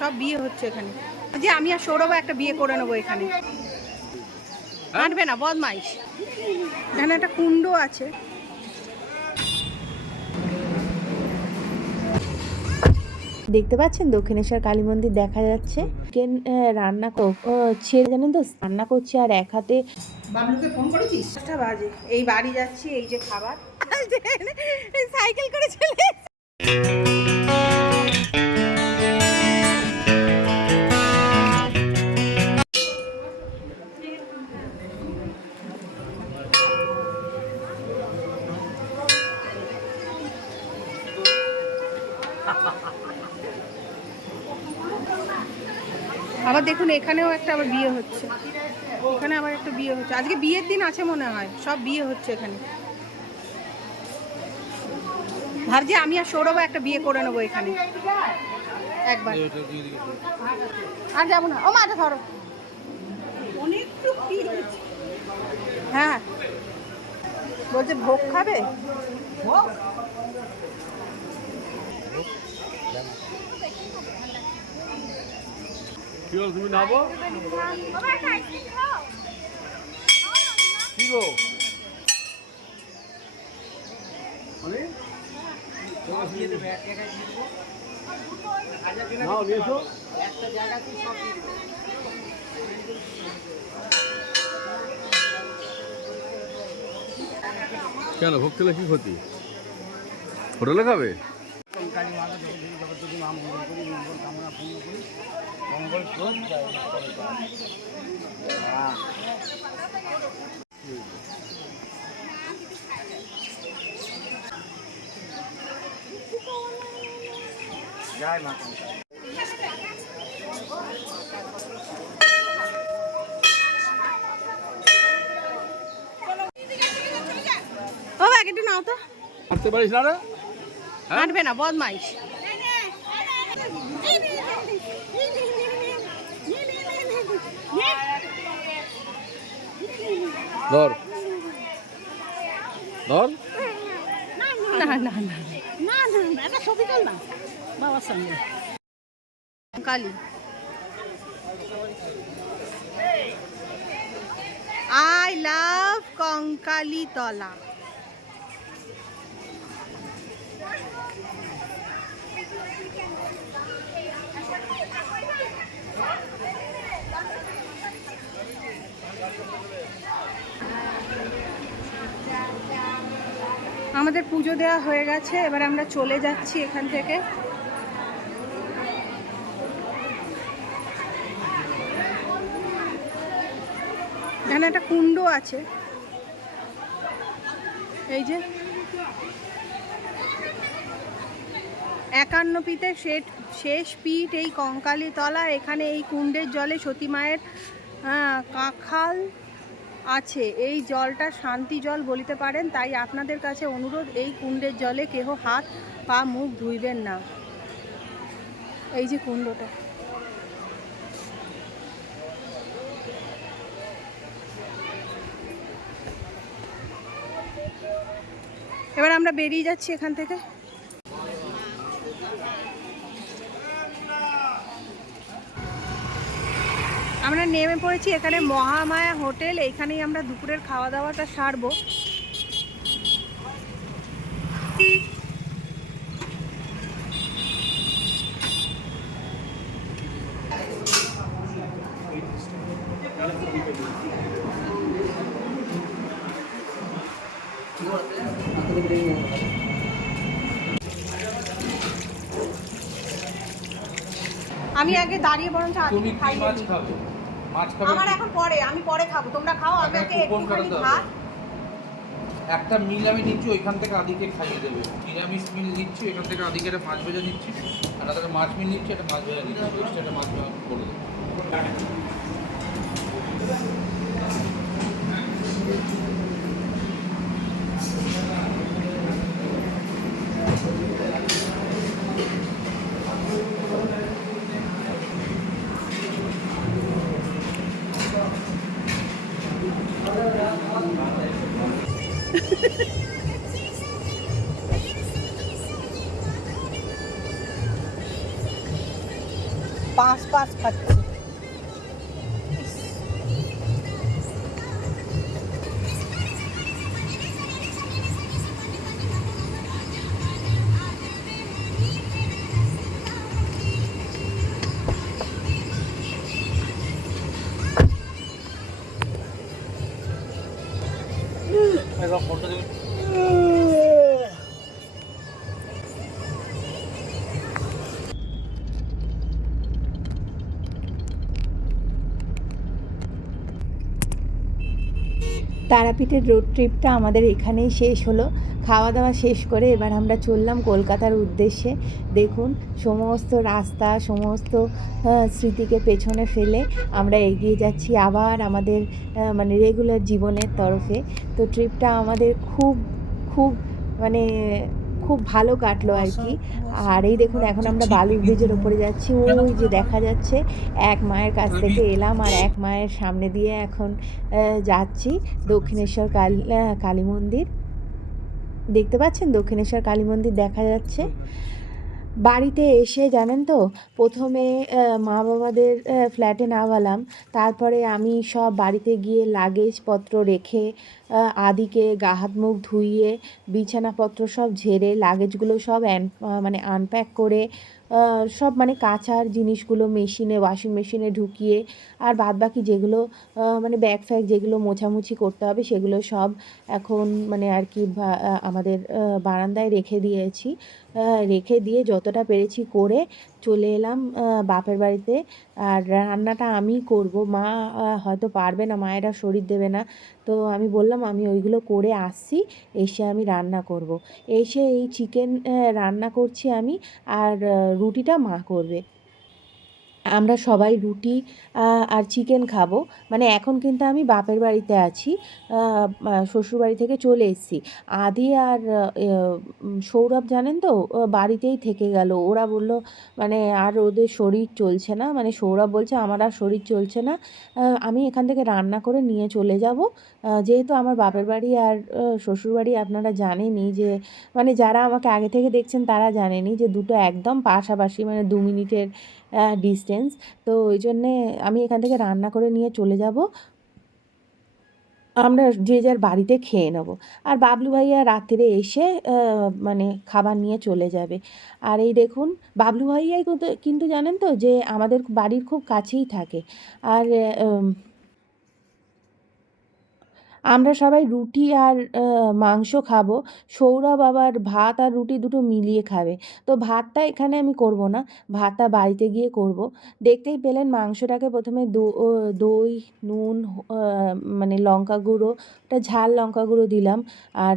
সব বিয়ে হচ্ছে এখানে। যে আমি আর সৌরভ একটা বিয়ে করে নেব এখানে। হাঁটবে না বদমাইশ। এখানে একটা কুণ্ড আছে। দেখতে পাচ্ছেন? দক্ষিণেশ্বর কালী মন্দির দেখা যাচ্ছে। চিকেন রান্না ছেড়ে জানেন তো রান্না করছে আর এক হাতে বাবলুকে ফোন করেছিস? বাজে। এই বাড়ি যাচ্ছি এই যে খাবার। সাইকেল করে চলে আবার দেখুন, এখানেও একটা আবার বিয়ে হচ্ছে। এখানে আবার একটা বিয়ে হচ্ছে। আজকে বিয়ের দিন আছে মনে হয়। সব বিয়ে হচ্ছে এখানে। ভাবছি আমি আর সৌরভ একটা বিয়ে করে নেব এখানে। একবার। আর যাব না। ও মাথা ধরো। হ্যাঁ। বলছে, ভোগ খাবে? ভোগ? কি হলো তুমি নাবো? কি গো? মানে? নাও কেন, ভোগ খেলে কি ক্ষতি? হোটেলে খাবে? ও ব্যাগ একটু নাও তো। হাঁটতে পারিস না রে? হাঁটবে না বদমাইশ। ধর। ধর। না না না না না একটা ছবি তোল না। বাবার সঙ্গে। কালী। আই লাভ কঙ্কালি তলা আমাদের পুজো দেওয়া হয়ে গেছে, এবার আমরা চলে যাচ্ছি এখান থেকে। এখানে একটা কুণ্ড আছে। এই যে একান্ন পিতে শেষ শেষ পিঠ এই কঙ্কালী তলা এখানে এই কুণ্ডের জলে সতী মায়ের কাঁখাল আছে। এই জলটা শান্তি জল বলিতে পারেন, তাই আপনাদের কাছে অনুরোধ, এই কুণ্ডের জলে কেহ হাত পা মুখ ধুইবেন না। এই যে কুণ্ডটা। এবার আমরা বেরিয়ে যাচ্ছি এখান থেকে। আমরা নেমে পড়েছি এখানে মহামায়া হোটেল এইখানেই আমরা দুপুরের খাওয়া দাওয়াটা সারবো। আমি আগে দাঁড়িয়ে বরঞ্চ তুমি কি খাইয়ে মাছ খাবে? মাছ খাবে আমার এখন পরে আমি পরে খাব। তোমরা খাও আমাকে একটুখানি ভাত। একটা মিল আমি নিচ্ছি ওইখান থেকে আদিকে খাইয়ে দেবে। নিরামিষ মিল নিচ্ছি এখান থেকে আদিকে একটা মাছ ভেজা নিচ্ছি আর একটা মাছ মিল নিচ্ছি একটা মাছ ভেজা নিচ্ছি একটা মাছ ভেজা করে দেবো। পাঁচ পাঁচ খাচ্ছে। ফটো তারাপীঠের রোড ট্রিপটা আমাদের এখানেই শেষ হলো। খাওয়া দাওয়া শেষ করে এবার আমরা চললাম কলকাতার উদ্দেশ্যে। দেখুন, সমস্ত রাস্তা, সমস্ত স্মৃতিকে পেছনে ফেলে আমরা এগিয়ে যাচ্ছি আবার আমাদের মানে রেগুলার জীবনের তরফে। তো ট্রিপটা আমাদের খুব খুব মানে খুব ভালো কাটলো আর কি। আর এই দেখুন এখন আমরা বালি ব্রিজের ওপরে যাচ্ছি। ওই যে দেখা যাচ্ছে এক মায়ের কাছ থেকে এলাম আর এক মায়ের সামনে দিয়ে এখন যাচ্ছি দক্ষিণেশ্বর কালী কালী মন্দির। দেখতে পাচ্ছেন? দক্ষিণেশ্বর কালী মন্দির দেখা যাচ্ছে। বাড়িতে এসে জানেন তো প্রথমে মা বাবাদের ফ্ল্যাটে নামালাম। তারপরে আমি সব বাড়িতে গিয়ে লাগেজপত্র রেখে আদিকে গা হাত মুখ ধুইয়ে বিছানাপত্র সব ঝেড়ে লাগেজগুলো সব অ্যান- মানে আনপ্যাক করে সব মানে কাঁচার জিনিসগুলো মেশিনে ওয়াশিং মেশিনে ঢুকিয়ে আর বাদ বাকি যেগুলো মানে ব্যাগ ফ্যাগ যেগুলো মোছামুছি করতে হবে সেগুলো সব এখন মানে আর কি আমাদের বারান্দায় রেখে দিয়েছি। রেখে দিয়ে যতটা পেরেছি করে চলে এলাম বাপের বাড়িতে। আর রান্নাটা আমি করব। মা হয়তো পারবে না, মায়েরা শরীর দেবে না। তো আমি বললাম, আমি ওইগুলো করে আসছি, এসে আমি রান্না করব। এসে এই চিকেন রান্না করছি আমি, আর রুটিটা মা করবে আমরা সবাই রুটি আর চিকেন খাব। মানে এখন কিন্তু আমি বাপের বাড়িতে আছি শ্বশুরবাড়ি থেকে চলে এসেছি। আদি আর সৌরভ জানেন তো? বাড়িতেই থেকে গেল। ওরা বলল মানে আর ওদের শরীর চলছে না। মানে সৌরভ বলছে, আমার আর শরীর চলছে না। আমি এখান থেকে রান্না করে নিয়ে চলে যাব। যেহেতু আমার বাপের বাড়ি আর শ্বশুরবাড়ি আপনারা জানেনই যে মানে যারা আমাকে আগে থেকে দেখছেন তারা জানেনি যে দুটো একদম পাশাপাশি মানে দু মিনিটের ডিস্টেন্স তো ওই জন্যে আমি এখান থেকে রান্না করে নিয়ে চলে যাব। আমরা যে যার বাড়িতে খেয়ে নেব। আর বাবলু ভাইয়া রাত্রে এসে মানে খাবার নিয়ে চলে যাবে। আর এই দেখুন, বাবলু ভাইয়াই কিন্তু- কিন্তু জানেন তো যে আমাদের বাড়ির খুব কাছেই থাকে। আর আমরা সবাই রুটি আর মাংস খাব। সৌরভ আবার ভাত আর রুটি দুটো মিলিয়ে খাবে। তো ভাতটা এখানে আমি করব না, ভাতটা বাড়িতে গিয়ে করব। দেখতেই পেলেন মাংসটাকে প্রথমে দই, নুন মানে লঙ্কা গুঁড়ো ওটা ঝাল লঙ্কা গুঁড়ো দিলাম। আর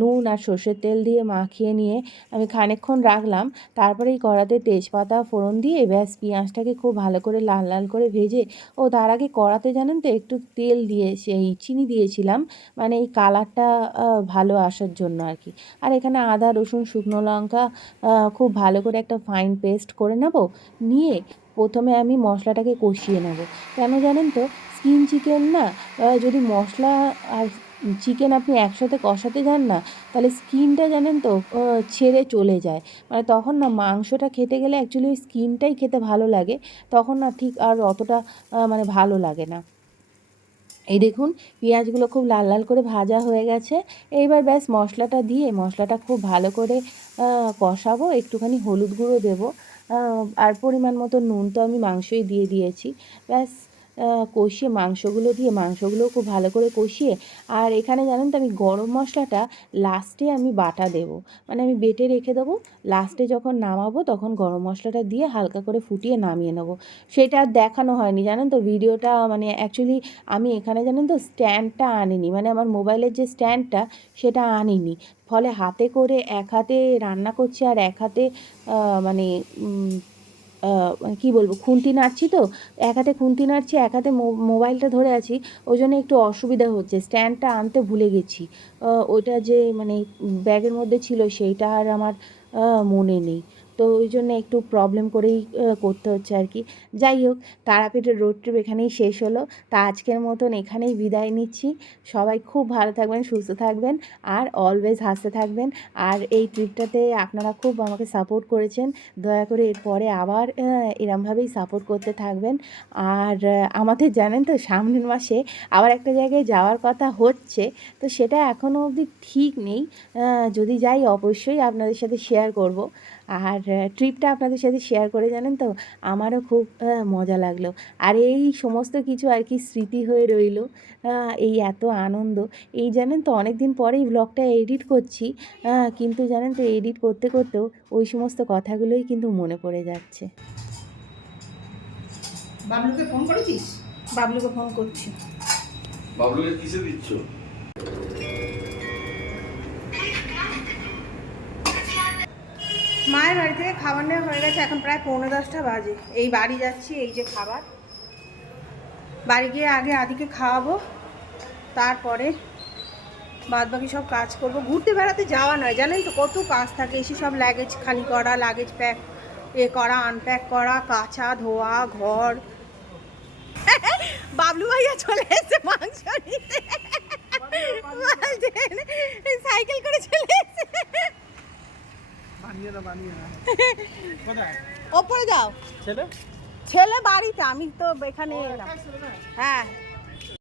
নুন আর সর্ষের তেল দিয়ে মাখিয়ে নিয়ে আমি খানিকক্ষণ রাখলাম। তারপরে এই কড়াতে তেজপাতা, ফোড়ন দিয়ে ব্যাস পেঁয়াজটাকে খুব ভালো করে লাল লাল করে ভেজে, ও তার আগে কড়াতে জানেন তো একটু তেল দিয়ে, সেই চিনি দিয়েছিলাম। মানে এই কালারটা ভালো আসার জন্য আর কি আর এখানে আদা, রসুন, শুকনো লঙ্কা খুব ভালো করে একটা ফাইন পেস্ট করে নেব। নিয়ে প্রথমে আমি মশলাটাকে কষিয়ে নেব। কেন জানেন তো? স্কিন চিকেন না যদি মশলা আর চিকেন আপনি একসাথে কষাতে যান না, তাহলে স্কিনটা জানেন তো ছেড়ে চলে যায়। মানে তখন না মাংসটা খেতে গেলে অ্যাকচুয়ালি ওই স্কিনটাই খেতে ভালো লাগে। তখন না ঠিক আর অতটা মানে ভালো লাগে না। এই দেখুন, পেঁয়াজগুলো খুব লাল লাল করে ভাজা হয়ে গেছে। এইবার ব্যাস মশলাটা দিয়ে, মশলাটা খুব ভালো করে কষাবো, একটুখানি হলুদ গুঁড়ো দেবো। আর পরিমাণ মতো নুন তো আমি মাংসই দিয়ে দিয়েছি। ব্যাস কষিয়ে মাংসগুলো দিয়ে, মাংসগুলো খুব ভালো করে কষিয়ে, আর এখানে জানেন তো আমি গরম মশলাটা লাস্টে আমি বাটা দেবো। মানে আমি বেটে রেখে দেবো লাস্টে যখন নামাবো তখন গরম মশলাটা দিয়ে হালকা করে ফুটিয়ে নামিয়ে নেব। সেটা দেখানো হয়নি, জানেন তো ভিডিওটা মানে অ্যাকচুয়ালি আমি এখানে জানেন তো স্ট্যান্ডটা আনিনি মানে আমার মোবাইলের যে স্ট্যান্ডটা সেটা আনিনি। ফলে হাতে করে এক হাতে রান্না করছি আর এক হাতে মানে কী বলব, খুন্তি নাড়ছি তো, এক হাতে খুন্তি নাড়ছি, এক হাতে মোবাইলটা ধরে আছি, ওই জন্য একটু অসুবিধা হচ্ছে, স্ট্যান্ডটা আনতে ভুলে গেছি। ওইটা যে মানে ব্যাগের মধ্যে ছিল, সেইটা আর আমার মনে নেই। তো ওই জন্য একটু প্রবলেম করেই করতে হচ্ছে আর কি। যাই হোক, তারাপীঠের রোড ট্রিপ এখানেই শেষ হলো। তা আজকের মতন এখানেই বিদায় নিচ্ছি। সবাই খুব ভালো থাকবেন, সুস্থ থাকবেন আর অলওয়েজ হাসতে থাকবেন। আর এই ট্রিপটাতে আপনারা খুব আমাকে সাপোর্ট করেছেন। দয়া করে এরপরে আবার এরমভাবেই সাপোর্ট করতে থাকবেন। আর আমাদের জানেন তো, সামনের মাসে আবার একটা জায়গায় যাওয়ার কথা হচ্ছে। তো সেটা এখনও অবধি ঠিক নেই। যদি যাই অবশ্যই আপনাদের সাথে শেয়ার করব। আর ট্রিপটা আপনাদের সাথে শেয়ার করে জানেন তো? আমারও খুব মজা লাগল। আর এই সমস্ত কিছু আর কি স্মৃতি হয়ে রইল এই এত আনন্দ। এই জানেন তো অনেক দিন পরেই ব্লগটা এডিট করছি কিন্তু জানেন তো এডিট করতে করতেও ওই সমস্ত কথাগুলোই কিন্তু মনে পড়ে যাচ্ছে। বাবলুকে ফোন করেছিস? বাবলুকে ফোন করছি। বাবলুকে কিসে দিচ্ছ? মায়ের বাড়ি থেকে খাবার নেওয়া হয়ে গেছে এখন প্রায় পৌনে দশটা বাজে। এই বাড়ি যাচ্ছি এই যে খাবার। বাড়ি গিয়ে আগে আদিকে খাওয়াবো তারপরে বাদ বাকি সব কাজ করব। ঘুরতে বেড়াতে যাওয়া নয় জানেন তো কত কাজ থাকে এসে সব লাগেজ খালি করা লাগেজ প্যাক এ করা আনপ্যাক করা কাঁচা ধোয়া ঘর। বাবলু ভাইয়া চলে এসেছে মাংস নিতে। সাইকেল করে চলে এসেছে। ওপরে যাও। ছেলে? বাড়িতে আমি তো এখানে এলাম। হ্যাঁ।